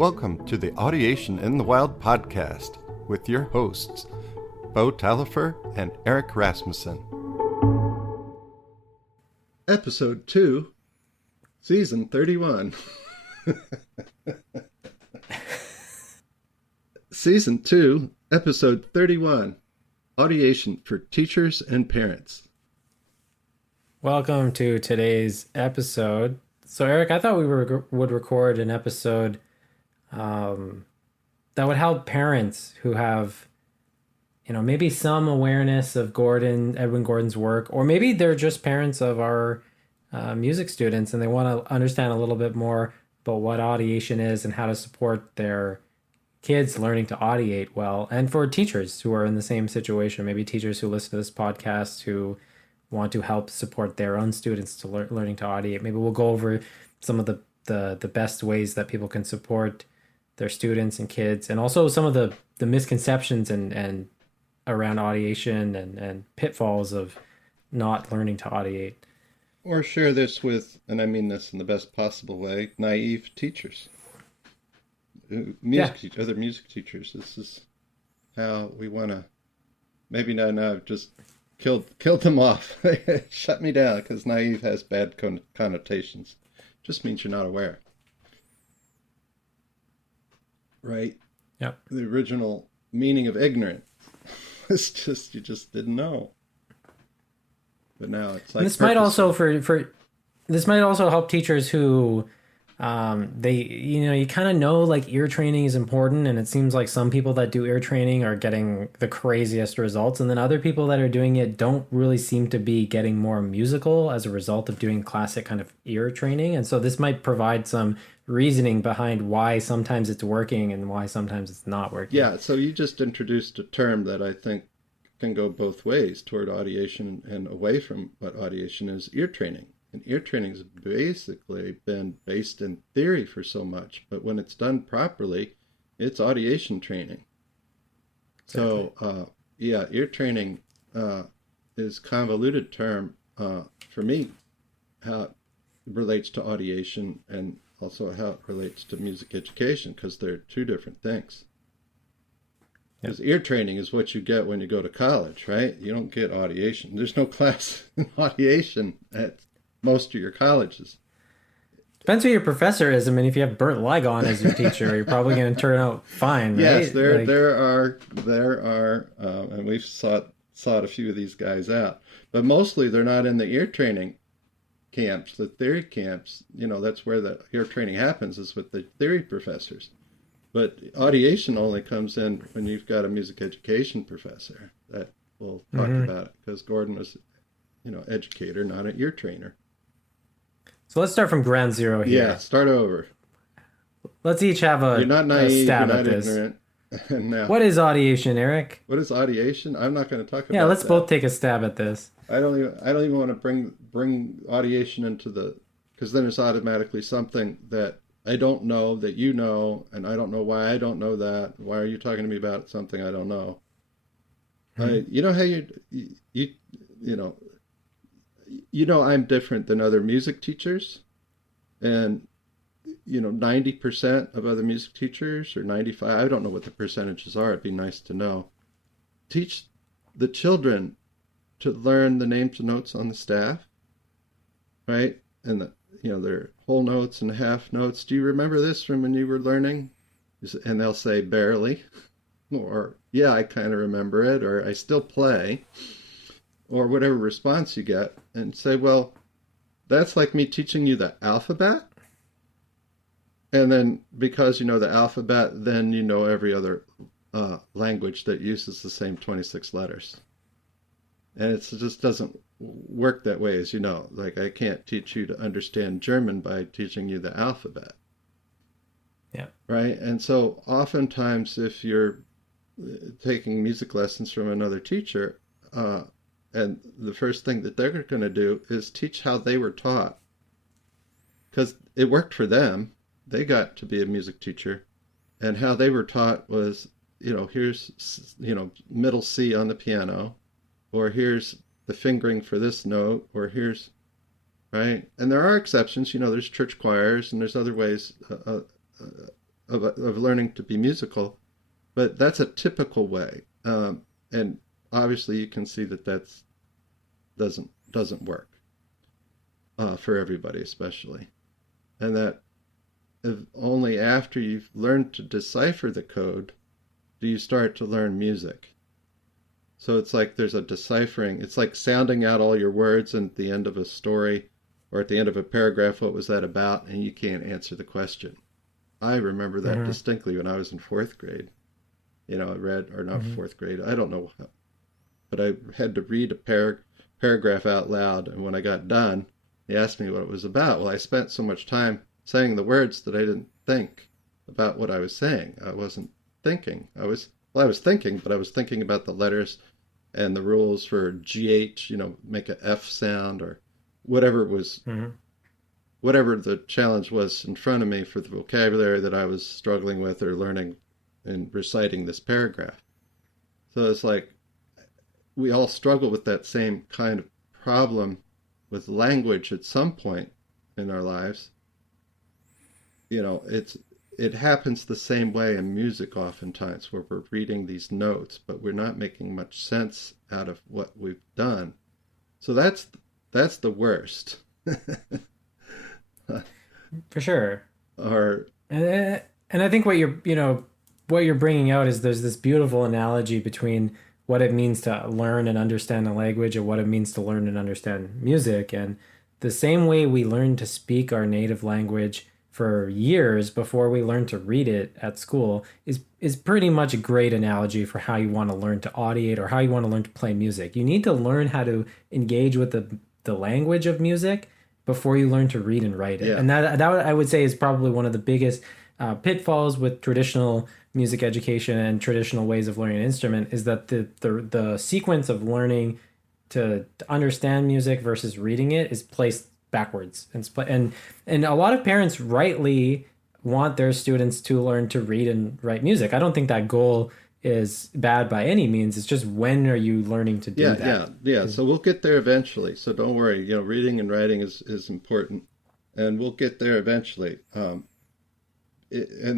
Welcome to the Audiation in the Wild podcast with your hosts, Beau Taillefer and Eric Rasmussen. Episode 2, Season 31. Season 2, Episode 31, Audiation for Teachers and Parents. Welcome to today's episode. So, Eric, I thought we would record an episode that would help parents who have, maybe some awareness of Edwin Gordon's work, or maybe they're just parents of our music students and they want to understand a little bit more about what audiation is and how to support their kids learning to audiate well. And for teachers who are in the same situation, maybe teachers who listen to this podcast who want to help support their own students to learning to audiate. Maybe we'll go over some of the best ways that people can support their students and kids, and also some of the misconceptions and around audiation and pitfalls of not learning to audiate. Or share this with, and I mean this in the best possible way, naive teachers. Other music teachers. This is how we want to, maybe now I've just killed them off. Shut me down, because naive has bad connotations. Just means you're not aware. Right? Yep. The original meaning of ignorant was just, you just didn't know. But now it's like, this might also this might also help teachers who you kind of know, like, ear training is important, and it seems like some people that do ear training are getting the craziest results, and then other people that are doing it don't really seem to be getting more musical as a result of doing classic kind of ear training. And so this might provide some reasoning behind why sometimes it's working and why sometimes it's not working. Yeah, so you just introduced a term that I think can go both ways, toward audiation and away from what audiation is, ear training. And ear training has basically been based in theory for so much, but when it's done properly, it's audiation training. Exactly. So, ear training is a convoluted term for me, how it relates to audiation and also how it relates to music education, because they're two different things. Because ear training is what you get when you go to college, right? You don't get audiation. There's no class in audiation at most of your colleges. Depends who your professor is. I mean, if you have Burt Ligon as your teacher, you're probably going to turn out fine, right? Yes, there are, and we've sought a few of these guys out. But mostly they're not in the ear training camps, the theory camps. That's where the ear training happens, is with the theory professors. But audiation only comes in when you've got a music education professor that we'll talk about it, because Gordon was, educator, not an ear trainer. So let's start from ground zero here. Yeah, start over. Let's each have You're not naive, stab you're at not this. ignorant. Now, What is audiation, Eric? what is audiation? I'm not going to talk about that. Yeah, let's both take a stab at this. I don't even want to bring audiation into because then it's automatically something that I don't know that you know, and I don't know why I don't know that. Why are you talking to me about something I don't know? You know how I'm different than other music teachers, and 90% of other music teachers, or 95, I don't know what the percentages are, it'd be nice to know, teach the children to learn the names and notes on the staff, right? And their whole notes and half notes. Do you remember this from when you were learning? And they'll say barely, or yeah, I kind of remember it, or I still play, or whatever response you get, and say, well, that's like me teaching you the alphabet. And then because you know the alphabet, then you know every other language that uses the same 26 letters. And it just doesn't work that way, as you know. Like, I can't teach you to understand German by teaching you the alphabet. Yeah. Right? And so oftentimes if you're taking music lessons from another teacher, and the first thing that they're going to do is teach how they were taught. Because it worked for them. They got to be a music teacher. And how they were taught was, here's, middle C on the piano, or here's the fingering for this note, or here's, right? And there are exceptions, there's church choirs and there's other ways of learning to be musical, but that's a typical way. And obviously you can see that that's doesn't work for everybody, especially. And that if only after you've learned to decipher the code do you start to learn music. So it's like there's a deciphering. It's like sounding out all your words at the end of a story or at the end of a paragraph, what was that about? And you can't answer the question. I remember that distinctly when I was in fourth grade. You know, I read, or not fourth grade, I don't know, but I had to read a paragraph out loud. And when I got done, he asked me what it was about. Well, I spent so much time saying the words that I didn't think about what I was saying. I wasn't thinking. I was thinking, but I was thinking about the letters and the rules for GH, you know, make a F sound or whatever it was, whatever the challenge was in front of me for the vocabulary that I was struggling with or learning and reciting this paragraph. So it's like we all struggle with that same kind of problem with language at some point in our lives. You know, it happens the same way in music oftentimes, where we're reading these notes, but we're not making much sense out of what we've done. So that's the worst. For sure. Or and I think what you're bringing out is there's this beautiful analogy between what it means to learn and understand a language and what it means to learn and understand music. And the same way we learn to speak our native language for years before we learn to read it at school is pretty much a great analogy for how you want to learn to audiate or how you want to learn to play music. You need to learn how to engage with the language of music before you learn to read and write it. Yeah. And that I would say is probably one of the biggest pitfalls with traditional music education and traditional ways of learning an instrument is that the sequence of learning to understand music versus reading it is placed backwards. And a lot of parents rightly want their students to learn to read and write music. I don't think that goal is bad by any means. It's just, when are you learning to do that? Yeah. So we'll get there eventually. So don't worry. You know, reading and writing is important, and we'll get there eventually. And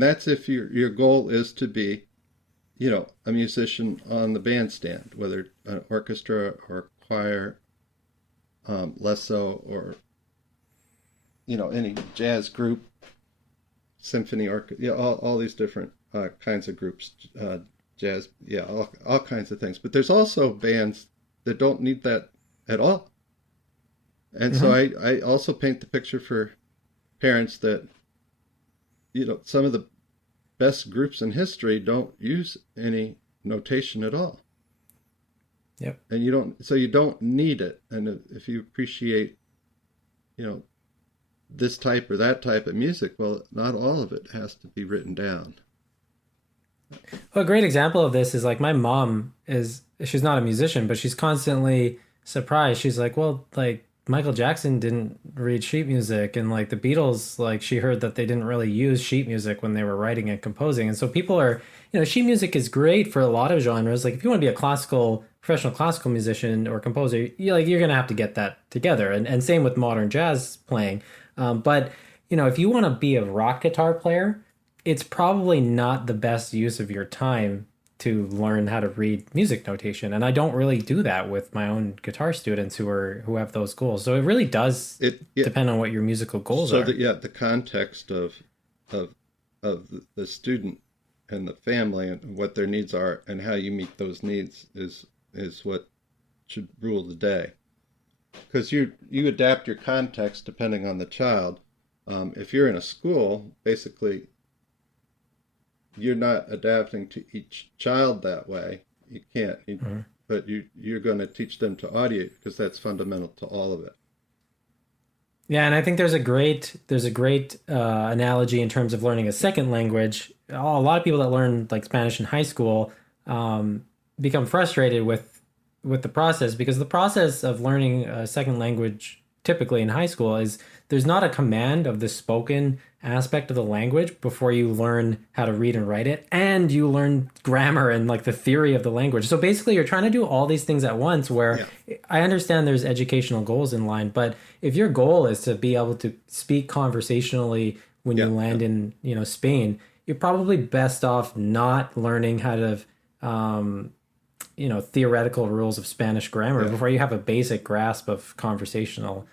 that's if your goal is to be, you know, a musician on the bandstand, whether an orchestra or choir, less so, or, you know, any jazz group, symphony orchestra, yeah, all these different kinds of groups, jazz, yeah, all kinds of things. But there's also bands that don't need that at all. And so I also paint the picture for parents that, you know, some of the best groups in history don't use any notation at all. Yep. And you don't need it. And if you appreciate, you know, this type or that type of music, well, not all of it has to be written down. Well, a great example of this is like my mom she's not a musician, but she's constantly surprised. She's like, well, like Michael Jackson didn't read sheet music, and like the Beatles, like she heard that they didn't really use sheet music when they were writing and composing. And so people are, you know, sheet music is great for a lot of genres. Like if you want to be a professional classical musician or composer, you're going to have to get that together. And same with modern jazz playing. But, you know, if you want to be a rock guitar player, it's probably not the best use of your time to learn how to read music notation. And I don't really do that with my own guitar students who have those goals. So it really does depend on what your musical goals are. So the context of the student and the family and what their needs are and how you meet those needs is what should rule the day. Because you adapt your context depending on the child. If you're in a school, basically, you're not adapting to each child that way. You can't, but you're going to teach them to audiate because that's fundamental to all of it. Yeah, and I think there's a great analogy in terms of learning a second language. A lot of people that learn like Spanish in high school become frustrated with the process, because the process of learning a second language typically in high school is there's not a command of the spoken aspect of the language before you learn how to read and write it, and you learn grammar and like the theory of the language. So basically you're trying to do all these things at once, where I understand there's educational goals in line, but if your goal is to be able to speak conversationally when you land in, you know, Spain, you're probably best off not learning how to, um, theoretical rules of Spanish grammar Yeah. before you have a basic grasp of conversational.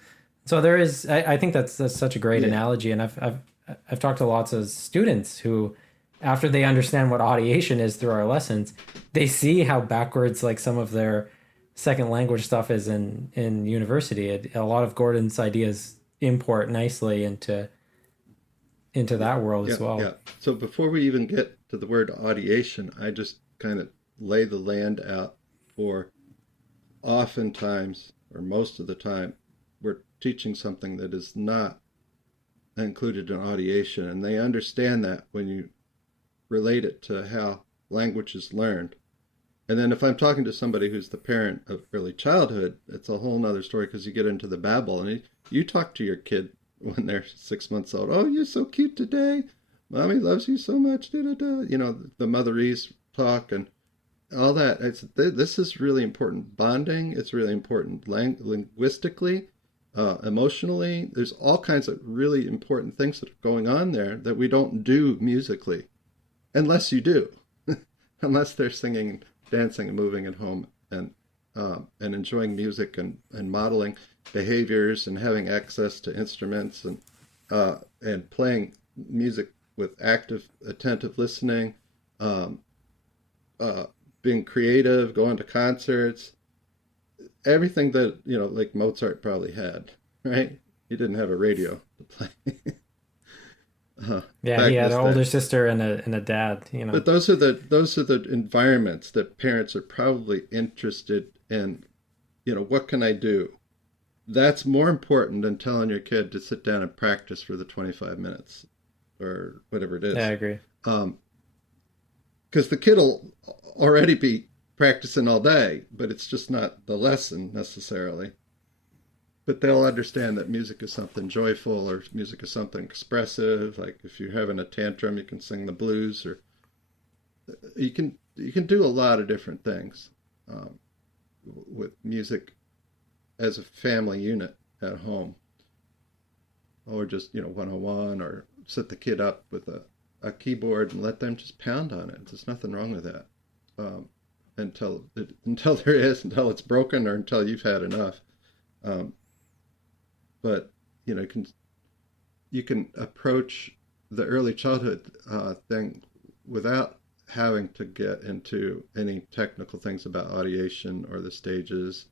So there is, I think that's such a great Yeah. analogy, and I've talked to lots of students who, after they understand what audiation is through our lessons, they see how backwards like some of their second language stuff is in university. A lot of Gordon's ideas import nicely into Yeah. that world as Yeah. well. Yeah. So before we even get to the word audiation, I just kind of lay the land out for oftentimes, or most of the time, we're teaching something that is not included in audiation, and they understand that when you relate it to how language is learned. And then if I'm talking to somebody who's the parent of early childhood, it's a whole nother story because you get into the babble and you talk to your kid when they're 6 months old. Oh, you're so cute today. Mommy loves you so much. Da, da, da. You know, the motherese talk and all that. This is really important. Bonding, it's really important linguistically, emotionally. There's all kinds of really important things that are going on there that we don't do musically, unless you do, unless they're singing, dancing, and moving at home and enjoying music and modeling behaviors and having access to instruments and playing music with active, attentive listening. Um, uh, Being creative, going to concerts, everything that like Mozart probably had, right? He didn't have a radio to play Yeah, he back in had his an day. older sister and a dad. But those are the environments that parents are probably interested in. What can I do? That's more important than telling your kid to sit down and practice for the 25 minutes or whatever it Yeah, I is. agree. Um, because the kid will already be practicing all day, but it's just not the lesson necessarily. But they'll understand that music is something joyful or music is something expressive. Like if you're having a tantrum, you can sing the blues, or you can do a lot of different things um, with music as a family unit at home, or just one-on-one, or set the kid up with a keyboard and let them just pound on it. There's nothing wrong with that. Um, until there is, until it's broken, or until you've had enough. Um, but you can approach the early childhood thing without having to get into any technical things about audiation or the stages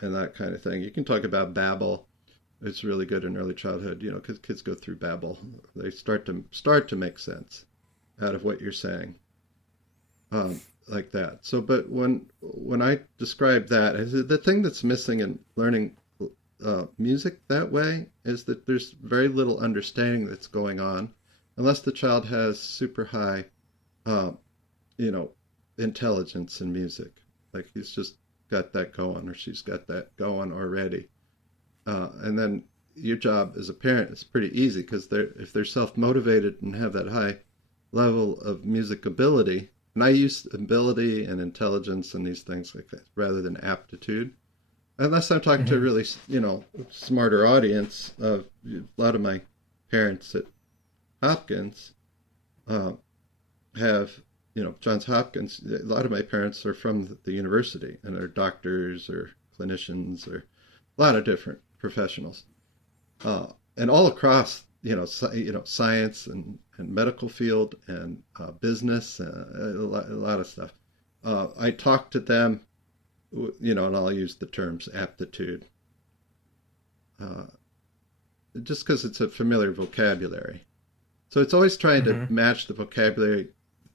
and that kind of thing. You can talk about babble. It's really good in early childhood, because kids go through babble. They start to make sense out of what you're saying, like that. So, but when I describe that, the thing that's missing in learning music that way is that there's very little understanding that's going on, unless the child has super high, uh, you know, intelligence in music. Like he's just got that going, or she's got that going already. And then your job as a parent is pretty easy because if they're self motivated and have that high level of music ability, and I use ability and intelligence and these things like that rather than aptitude. Unless I'm talking to a Hmm. really, smarter audience. A lot of my parents at Hopkins uh, have, Johns Hopkins. A lot of my parents are from the university and are doctors or clinicians or a lot of different professionals, and all across, science and medical field and business, a lot of stuff. I talk to them, and I'll use the terms aptitude, uh, just because it's a familiar vocabulary. So it's always trying to Hmm. match the vocabulary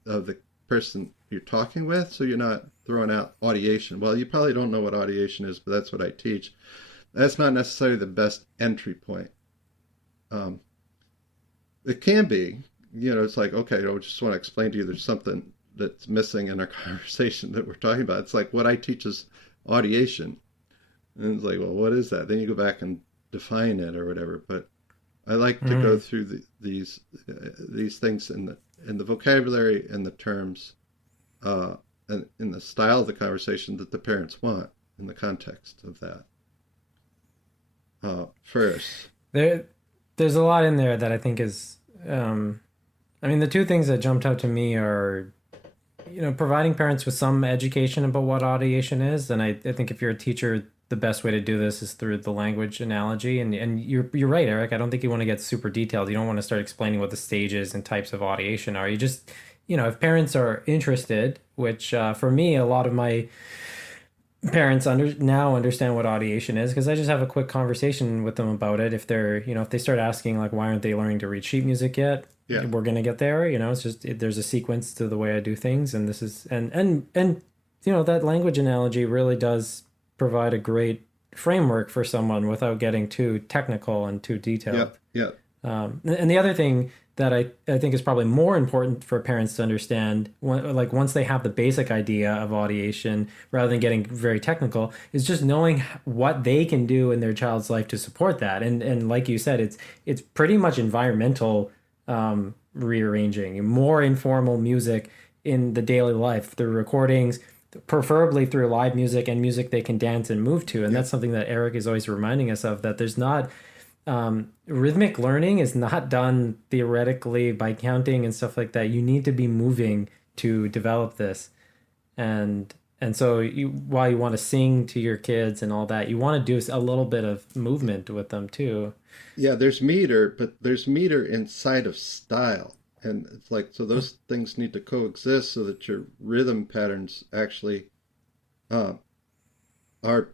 of the person you're talking with, so you're not throwing out audiation. Well, you probably don't know what audiation is, but that's what I teach. That's not necessarily the best entry point. Um, it can be, it's like, okay, I just want to explain to you there's something that's missing in our conversation that we're talking about. It's like what I teach is audiation. And it's like, well, what is that? Then you go back and define it or whatever. But I like to go Hmm. through these things in the vocabulary and the terms, and in the style of the conversation that the parents want in the context of that, first. There, there's a lot in there that I think is um, I mean, the two things that jumped out to me are, providing parents with some education about what audiation is. And I think if you're a teacher, the best way to do this is through the language analogy. And you're right, Eric. I don't think you want to get super detailed. You don't want to start explaining what the stages and types of audiation are. You just, if parents are interested, which for me, a lot of my parents now understand what audiation is because I just have a quick conversation with them about it. If they're, if they start asking like, why aren't they learning to read sheet music yet? Yeah. We're gonna get there. It's just there's a sequence to the way I do things, and this is and that language analogy really does provide a great framework for someone without getting too technical and too detailed. Yeah. And the other thing that I think is probably more important for parents to understand, like once they have the basic idea of audiation, rather than getting very technical, is just knowing what they can do in their child's life to support that. And like you said, it's pretty much environmental rearranging, more informal music in the daily life through recordings, preferably through live music and music they can dance and move to. And that's something that Eric is always reminding us of, that there's not rhythmic learning is not done theoretically by counting and stuff like that. You need to be moving to develop this. And so while you want to sing to your kids and all that, you want to do a little bit of movement with them too. Yeah, there's meter, but there's meter inside of style. And it's like, so those things need to coexist so that your rhythm patterns actually uh, are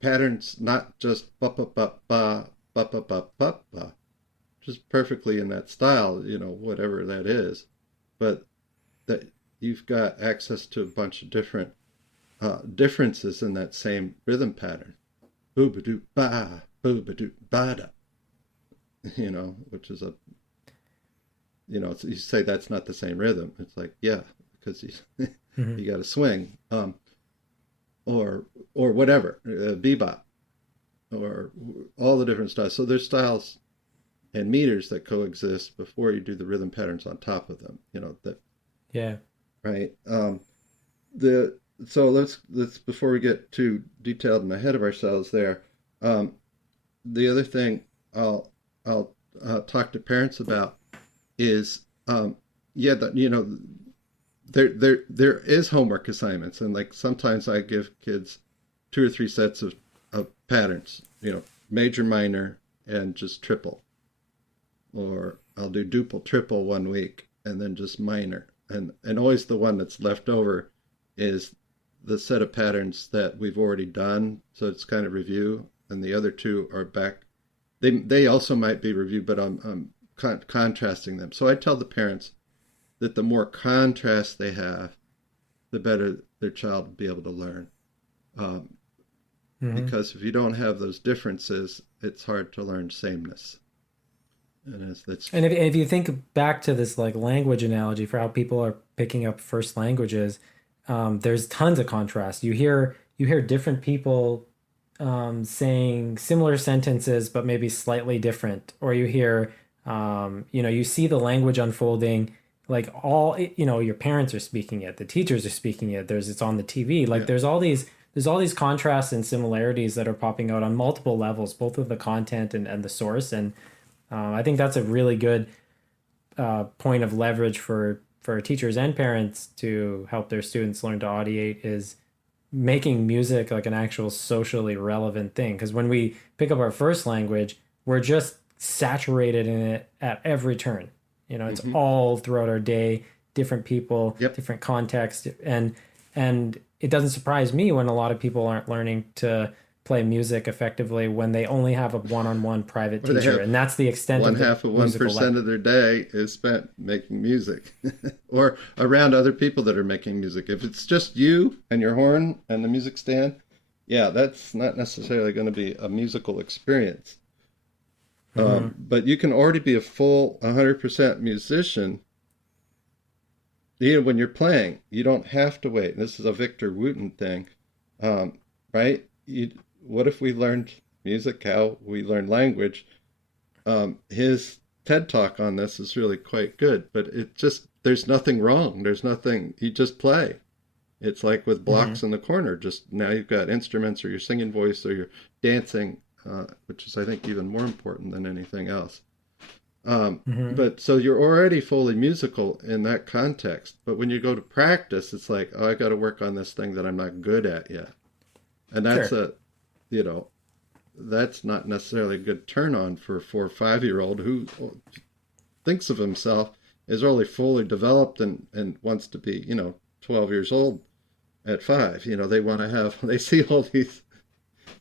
patterns, not just ba ba ba ba ba ba ba ba ba, just perfectly in that style, whatever that is. But that you've got access to a bunch of different differences in that same rhythm pattern. Boo ba doo ba, boo ba doo ba da, which is you say that's not the same rhythm. It's like, yeah, because you Mm-hmm. you got to swing, or whatever, bebop, or all the different styles. So there's styles and meters that coexist before you do the rhythm patterns on top of them. That Yeah. right. The so let's before we get too detailed and ahead of ourselves there. The other thing I'll talk to parents about is yeah, that there is homework assignments, and like sometimes I give kids 2 or 3 sets of patterns, major, minor, and just triple, or I'll do duple, triple one week, and then just minor, and always the one that's left over is the set of patterns that we've already done, so it's kind of review, and the other two are back. They also might be review, but I'm contrasting them. So I tell the parents that the more contrast they have, the better their child will be able to learn. Um, because if you don't have those differences, it's hard to learn sameness. And if you think back to this like language analogy for how people are picking up first languages, there's tons of contrast. You hear different people saying similar sentences but maybe slightly different, or you hear you see the language unfolding, like your parents are speaking it, the teachers are speaking it, it's on the TV, like there's all these contrasts and similarities that are popping out on multiple levels, both of the content and the source. And I think that's a really good point of leverage for teachers and parents to help their students learn to audiate, is making music like an actual socially relevant thing. Because when we pick up our first language, we're just saturated in it at every turn. It's all throughout our day, different people, different context, and it doesn't surprise me when a lot of people aren't learning to play music effectively when they only have a one-on-one private teacher, and that's the extent one of the half of 1% of their day is spent making music or around other people that are making music. If it's just you and your horn and the music stand, yeah, that's not necessarily going to be a musical experience. But you can already be a full 100% musician even when you're playing. You don't have to wait. This is a Victor Wooten thing, right? What if we learned music how we learn language? His TED Talk on this is really quite good, but there's nothing wrong. There's nothing, you just play. It's like with blocks in the corner, just now you've got instruments or your singing voice or your dancing, which is, I think, even more important than anything else. Mm-hmm. But so you're already fully musical in that context. But when you go to practice, it's like, oh, I got to work on this thing that I'm not good at yet. And that's Sure. a, you know, that's not necessarily a good turn on for a 4 or 5 year old who thinks of himself as really fully developed and wants to be, 12 years old at 5. They want to have, they see all these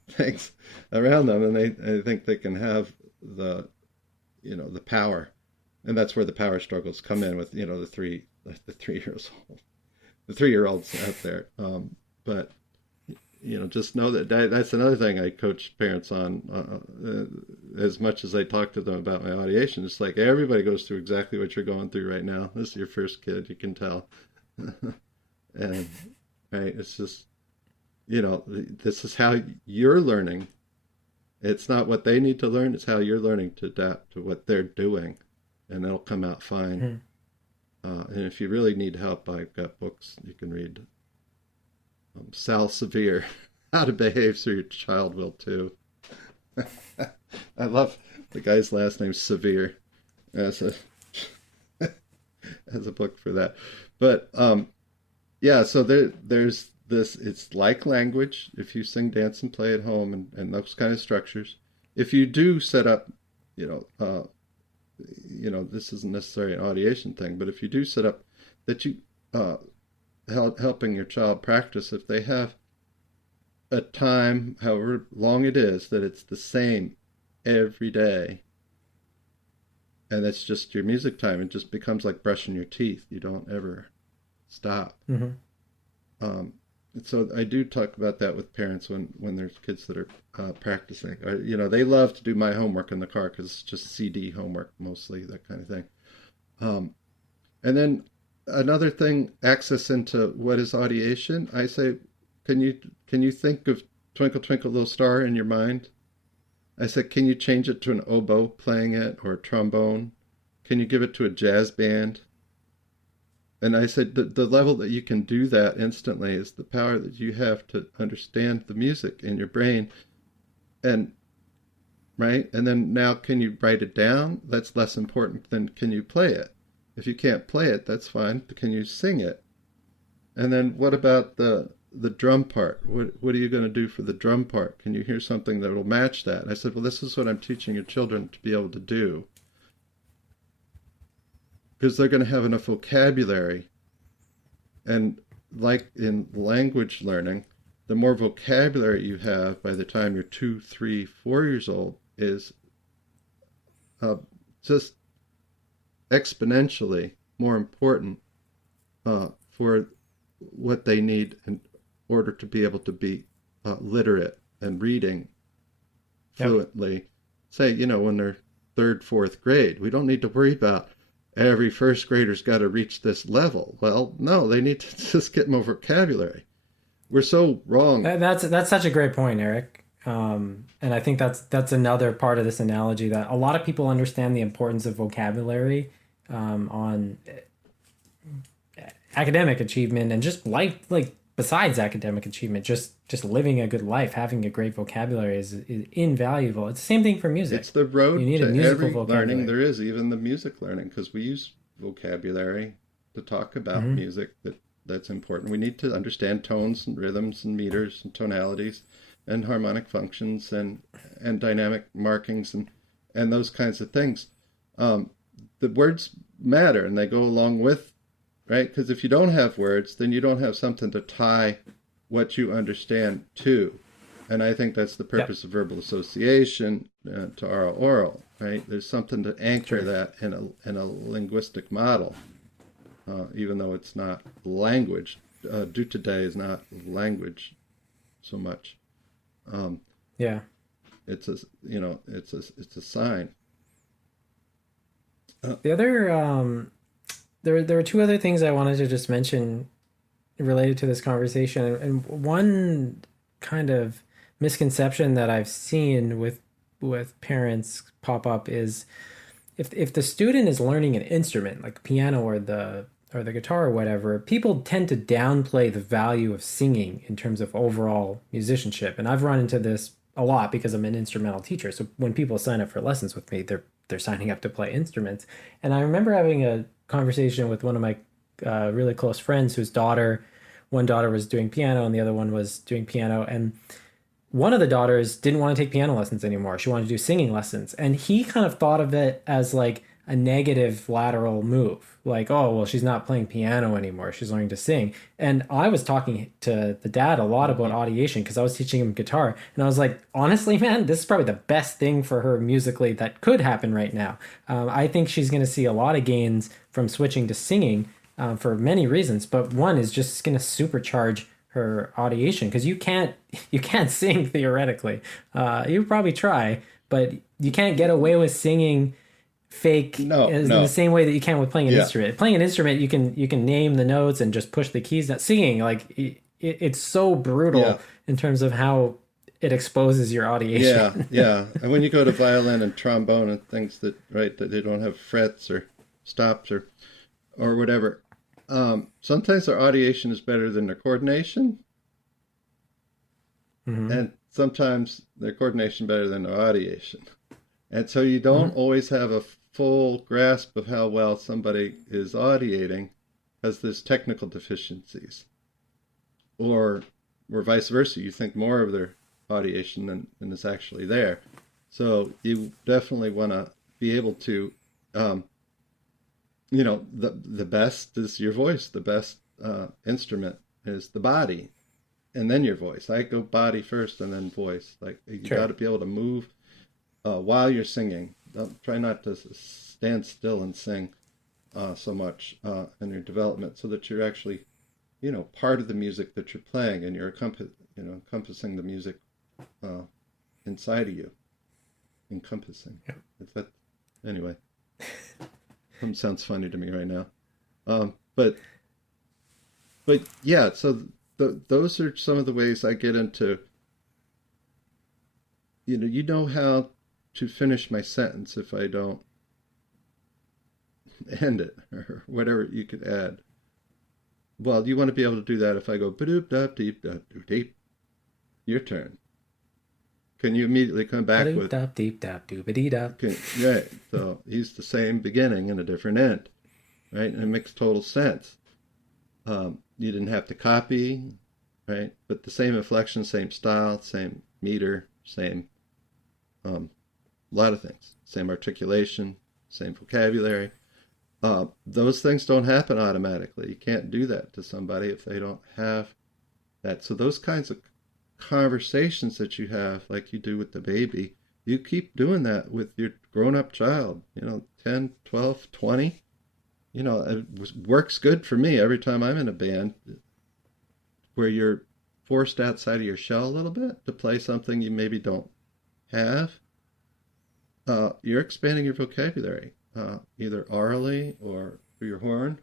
things around them and they think they can have the, the power. And that's where the power struggles come in with, the 3 years old, the 3 year olds out there. But just know that that's another thing I coach parents on. As much as I talk to them about my audiation, it's like everybody goes through exactly what you're going through right now. This is your first kid, you can tell. And right, it's just, this is how you're learning. It's not what they need to learn, it's how you're learning to adapt to what they're doing, and it'll come out fine. And if you really need help, I've got books you can read. Sal Severe, How to Behave So Your Child Will Too. I love the guy's last name, Severe, as a as a book for that. But yeah, so there's this. It's like language. If you sing, dance, and play at home, and those kind of structures. If you do set up, you know, uh, this isn't necessarily an audiation thing, but if you do set up that you uh, helping your child practice, if they have a time, however long it is, that it's the same every day, and that's just your music time, it just becomes like brushing your teeth. You don't ever stop. Mm-hmm. Um, and so I do talk about that with parents when there's kids that are practicing. They love to do my homework in the car because it's just CD homework mostly, that kind of thing. Um, and then another thing, access into what is audiation. I say, can you think of Twinkle Twinkle Little Star in your mind? I said, can you change it to an oboe playing it or a trombone? Can you give it to a jazz band? And I said, the level that you can do that instantly is the power that you have to understand the music in your brain. And right? And then now, can you write it down? That's less important than can you play it. If you can't play it, that's fine. But can you sing it? And then what about the drum part? What are you going to do for the drum part? Can you hear something that will match that? And I said, well, this is what I'm teaching your children to be able to do. Because they're going to have enough vocabulary. And like in language learning, the more vocabulary you have by the time you're 2, 3, 4 years old is just exponentially more important for what they need in order to be able to be literate and reading fluently. Yep. Say, when they're third, fourth grade, we don't need to worry about every first grader's got to reach this level. Well, no, they need to just get more vocabulary. We're so wrong. That's such a great point, Eric. And I think that's another part of this analogy, that a lot of people understand the importance of vocabulary on academic achievement and just life, like besides academic achievement, just living a good life. Having a great vocabulary is invaluable. It's the same thing for music. It's the road you need to a musical every vocabulary. learning there is, even the music learning, because we use vocabulary to talk about music that's important. We need to understand tones and rhythms and meters and tonalities and harmonic functions and dynamic markings and those kinds of things. The words matter and they go along with, right? Because if you don't have words, then you don't have something to tie what you understand to. And I think that's the purpose of verbal association to oral, right? There's something to anchor that in a linguistic model, even though it's not language. Do today is not language so much. It's a sign. The other there are two other things I wanted to just mention related to this conversation, and one kind of misconception that I've seen with parents pop up is if the student is learning an instrument like piano or the guitar or whatever, people tend to downplay the value of singing in terms of overall musicianship. And I've run into this a lot because I'm an instrumental teacher. So when people sign up for lessons with me, they're signing up to play instruments. And I remember having a conversation with one of my really close friends whose one daughter was doing piano and the other one was doing piano. And one of the daughters didn't want to take piano lessons anymore. She wanted to do singing lessons. And he kind of thought of it as like a negative lateral move. Like, oh, well, she's not playing piano anymore. She's learning to sing. And I was talking to the dad a lot about audiation because I was teaching him guitar. And I was like, honestly, man, this is probably the best thing for her musically that could happen right now. I think she's going to see a lot of gains from switching to singing for many reasons. But one is just going to supercharge her audiation because you can't sing theoretically. You probably try, but you can't get away with singing fake No, in no. the same way that you can with playing an Yeah. instrument. Playing an instrument, you can name the notes and just push the keys down. Singing, like it's so brutal Yeah. in terms of how it exposes your audiation. Yeah, yeah. And when you go to violin and trombone and things that, right, that they don't have frets or stops or whatever, sometimes their audiation is better than their coordination, Hmm. and sometimes their coordination better than their audiation. And so you don't Hmm. always have a full grasp of how well somebody is audiating because there's technical deficiencies. Or vice versa, you think more of their audiation than is actually there. So you definitely want to be able to, um, the best is your voice. The best instrument is the body, and then your voice. I go body first and then voice. Like you got Sure. to be able to move while you're singing. Don't try not to stand still and sing so much in your development, so that you're actually, part of the music that you're playing, and you're encompassing the music uh, inside of you, encompassing. Yeah. Is that anyway? Sounds funny to me right now. But yeah. So those are some of the ways I get into. You know how to finish my sentence if I don't end it or whatever you could add. Well, you want to be able to do that if I go ba-doop dop deep dop doop deep. Your turn. Can you immediately come back Ba-doop with dop deep dop doobity dop. right? So he's the same beginning and a different end, right? And it makes total sense. You didn't have to copy, right? But the same inflection, same style, same meter, same lot of things, same articulation, same vocabulary. Those things don't happen automatically. You can't do that to somebody if they don't have that. So those kinds of conversations that you have, like you do with the baby, you keep doing that with your grown-up child, 10, 12, 20. It works good for me every time I'm in a band where you're forced outside of your shell a little bit to play something you maybe don't have. You're expanding your vocabulary, either orally or through your horn.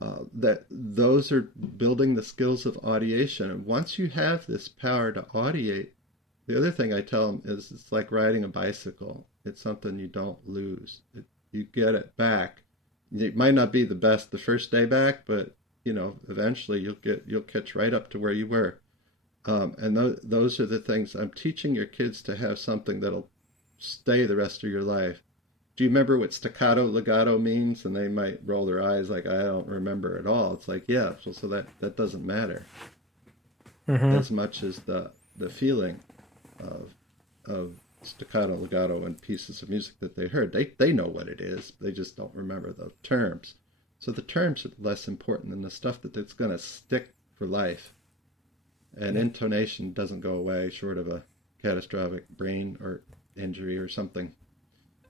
That those are building the skills of audiation. And once you have this power to audiate, the other thing I tell them is it's like riding a bicycle. It's something you don't lose. You get it back. It might not be the best the first day back, but eventually you'll catch right up to where you were. And those are the things I'm teaching your kids to have something that'll stay the rest of your life. Do you remember what staccato legato means? And they might roll their eyes like, I don't remember at all. It's like, yeah, so that doesn't matter Hmm. as much as the feeling of staccato legato and pieces of music that they heard. They know what it is. They just don't remember the terms. So the terms are less important than the stuff that's going to stick for life. And Yeah. intonation doesn't go away short of a catastrophic brain or injury or something.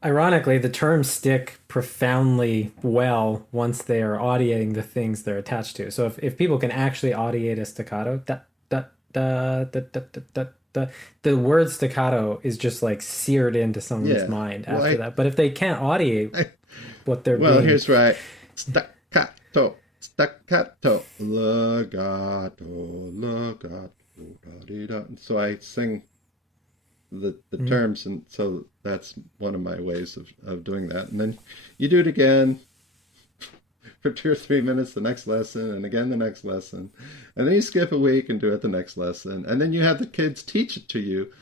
Ironically, the terms stick profoundly well once they are audiating the things they're attached to. So if people can actually audiate a staccato, the word staccato is just like seared into someone's Yeah. mind Well, after that. But if they can't audiate what they're well, being, here's right. Staccato, staccato, legato, legato, da-dee-da. So I sing the Mhm. terms, and so that's one of my ways of doing that. And then you do it again for 2 or 3 minutes the next lesson, and again the next lesson, and then you skip a week and do it the next lesson, and then you have the kids teach it to you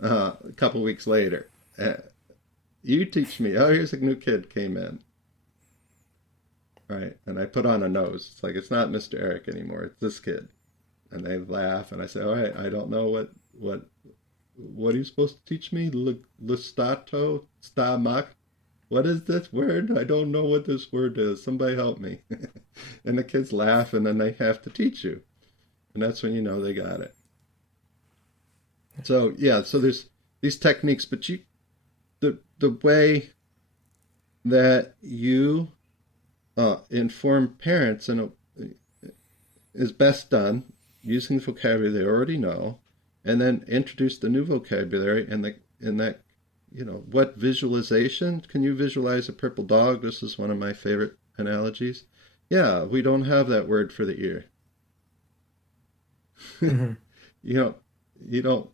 a couple weeks later. You teach me. Oh, here's a new kid came in. Right. And I put on a nose. It's like, it's not Mr. Eric anymore. It's this kid. And they laugh. And I say, all right, I don't know what are you supposed to teach me? Listato? Stamak? What is this word? I don't know what this word is. Somebody help me. And the kids laugh, and then they have to teach you. And that's when you know they got it. So, yeah, so there's these techniques, but the way that you inform parents is best done using the vocabulary they already know, and then introduce the new vocabulary and that, what visualization? Can you visualize a purple dog? This is one of my favorite analogies. Yeah, we don't have that word for the ear. Mm-hmm. You don't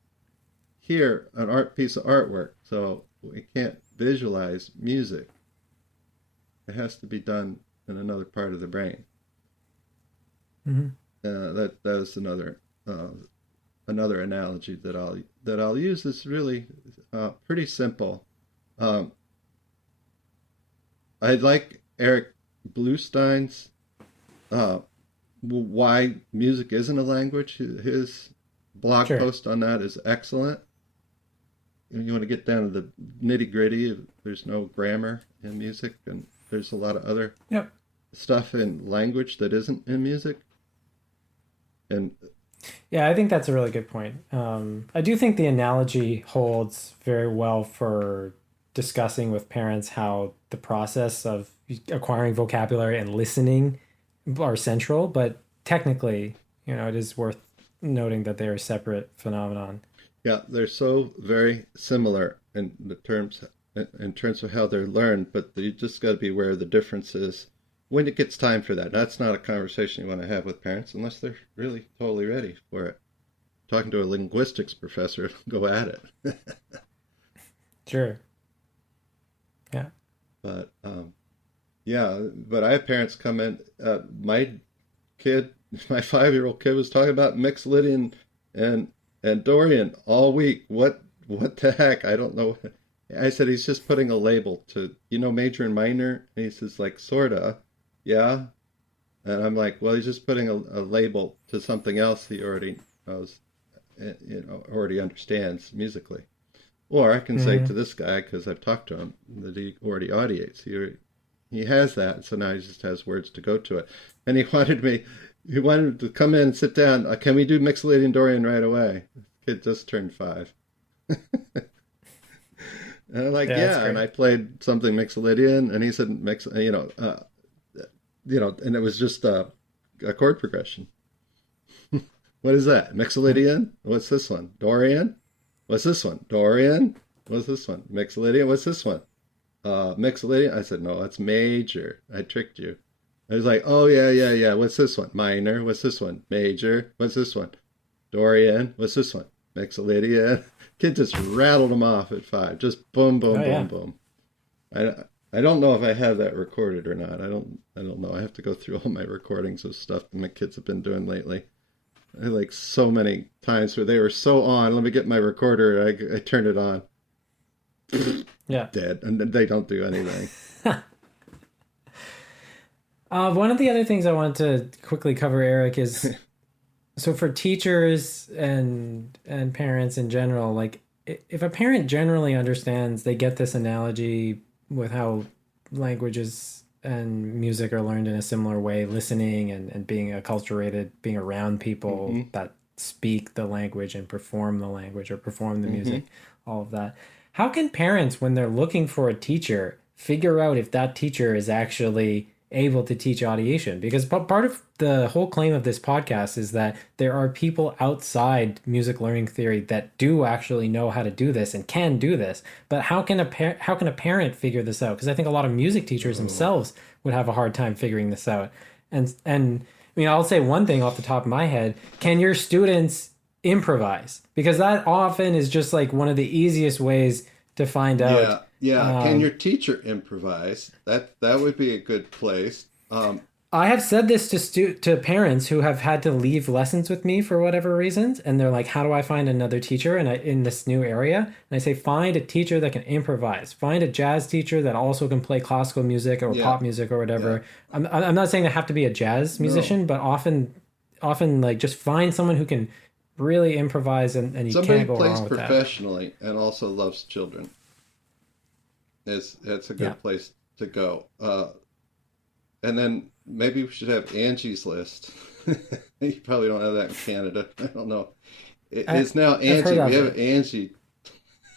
hear an art piece of artwork, so we can't visualize music. It has to be done in another part of the brain. Mm-hmm. That was another analogy that I'll use. Is really pretty simple. I like Eric Bluestein's why music isn't a language. His blog post on that is excellent. You want to get down to the nitty gritty. There's no grammar in music, and there's a lot of other stuff in language that isn't in music. And yeah, I think that's a really good point. I do think the analogy holds very well for discussing with parents how the process of acquiring vocabulary and listening are central, but technically, it is worth noting that they are separate phenomenon. Yeah, they're so very similar in terms of how they're learned, but you just got to be aware of the differences when it gets time for that. That's not a conversation you want to have with parents unless they're really totally ready for it. Talking to a linguistics professor, go at it. Sure. Yeah. But but I have parents come in. My 5-year-old kid was talking about Mixolydian and Dorian all week. What the heck? I don't know. I said he's just putting a label to, major and minor. And he says, like, sorta, yeah. And I'm like, well, he's just putting a label to something else he already knows, already understands musically. Or I can say to this guy, because I've talked to him, that he already audiates. He has that, so now he just has words to go to it. And he wanted to come in and sit down. Can we do Mixolydian Dorian right away? The kid just turned 5. And I'm like, yeah. And I played something Mixolydian, and he said, and it was just a chord progression. What is that? Mixolydian? What's this one? Dorian? What's this one? Dorian? What's this one? Mixolydian? What's this one? Mixolydian? I said, no, that's major. I tricked you. I was like, oh, yeah. What's this one? Minor. What's this one? Major. What's this one? Dorian. What's this one? Mixolydian. Kid just rattled them off at 5. Just boom, boom, boom. I don't know if I have that recorded or not. I don't know. I have to go through all my recordings of stuff that my kids have been doing lately. I had like so many times where they were so on. Let me get my recorder. I turned it on. Yeah. Dead. And they don't do anything. One of the other things I wanted to quickly cover, Eric, is so for teachers and parents in general, like if a parent generally understands, they get this analogy with how languages and music are learned in a similar way, listening and being acculturated, being around people that speak the language and perform the language or perform the music, all of that. How can parents, when they're looking for a teacher, figure out if that teacher is actually able to teach audiation? Because part of the whole claim of this podcast is that there are people outside music learning theory that do actually know how to do this and can do this. But how can a parent figure this out? Because I think a lot of music teachers themselves would have a hard time figuring this out. And I mean, I'll say one thing off the top of my head: can your students improvise? Because that often is just like one of the easiest ways to find out. Yeah. Can your teacher improvise? That would be a good place. I have said this to to parents who have had to leave lessons with me for whatever reasons, and they're like, "How do I find another teacher in this new area?" And I say, "Find a teacher that can improvise. Find a jazz teacher that also can play classical music or Yeah, pop music or yeah. whatever." I'm not saying they have to be a jazz No. musician, but often like just find someone who can really improvise, and you Somebody can't who go plays wrong with that. professionally and also loves children is that's a Yeah. good place to go. And then maybe we should have Angie's List. You probably don't have that in Canada. I don't know. I It's now I've heard Angie. We of have it. Angie,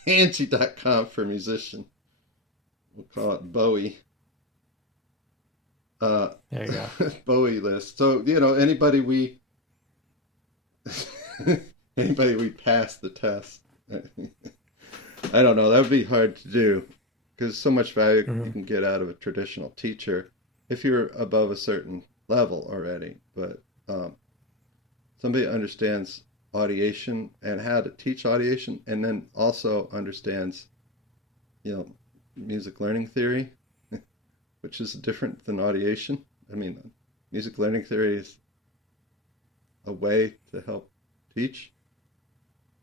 Angie.com for musician. We'll call it Bowie. Uh, There you go. Bowie list. So, anybody we pass the test. I don't know. That would be hard to do because so much value you Hmm. can get out of a traditional teacher if you're above a certain level already. But somebody understands audiation and how to teach audiation, and then also understands, you know, music learning theory, which is different than audiation. I mean, music learning theory is a way to help teach.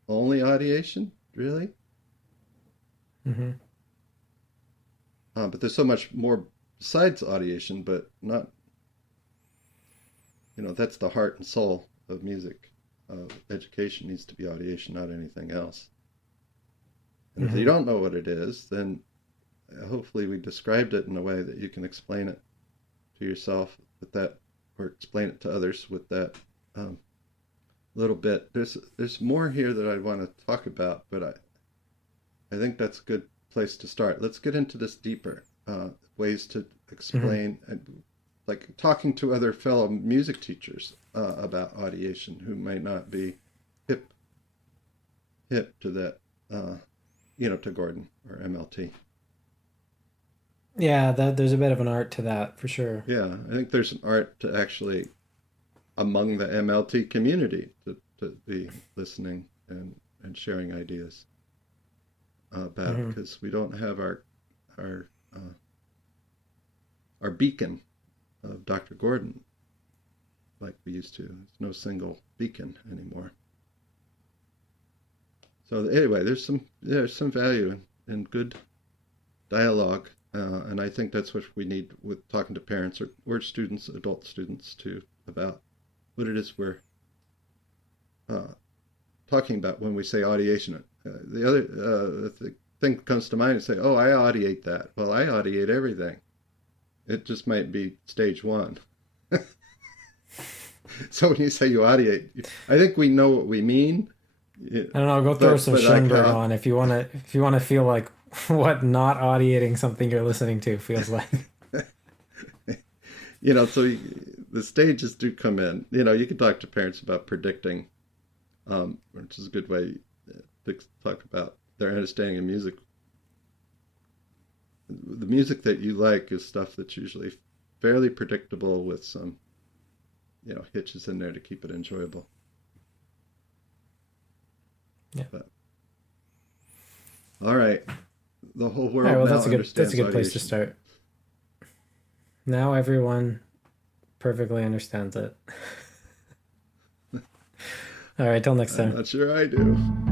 Only audiation, really? Hmm. But there's so much more besides audiation, but not, that's the heart and soul of music. Education needs to be audiation, not anything else. And if you Hmm. don't know what it is, then hopefully we described it in a way that you can explain it to yourself with that, or explain it to others with that little bit. There's more here that I want to talk about, but I think that's a good place to start. Let's get into this deeper. Ways to Hmm. explain, like talking to other fellow music teachers about audiation who might not be hip hip to that, to Gordon or MLT. Yeah, there's a bit of an art to that for sure. Yeah, I think there's an art to actually among the MLT community to be listening and sharing ideas about it Hmm. because we don't have our our beacon of Dr. Gordon like we used to. There's no single beacon anymore. So anyway, there's some value in good dialogue, and I think that's what we need with talking to parents or students, adult students too, about what it is we're uh, talking about when we say audiation. The thing that comes to mind is say, "Oh, I audiate that." Well, I audiate everything. It just might be stage one. So when you say you audiate, I think we know what we mean. I don't know. Go throw But some but like Schoenberg how on if you want to feel like what not audiating something you're listening to feels like. so the stages do come in. You can talk to parents about predicting, which is a good way to talk about their understanding of music. The music that you like is stuff that's usually fairly predictable with some, hitches in there to keep it enjoyable. Yeah. But all right, the whole All right. world Well, now that's a understands good place to audiation. start. Now everyone perfectly understands it. All right. Till next I'm time. not sure I do.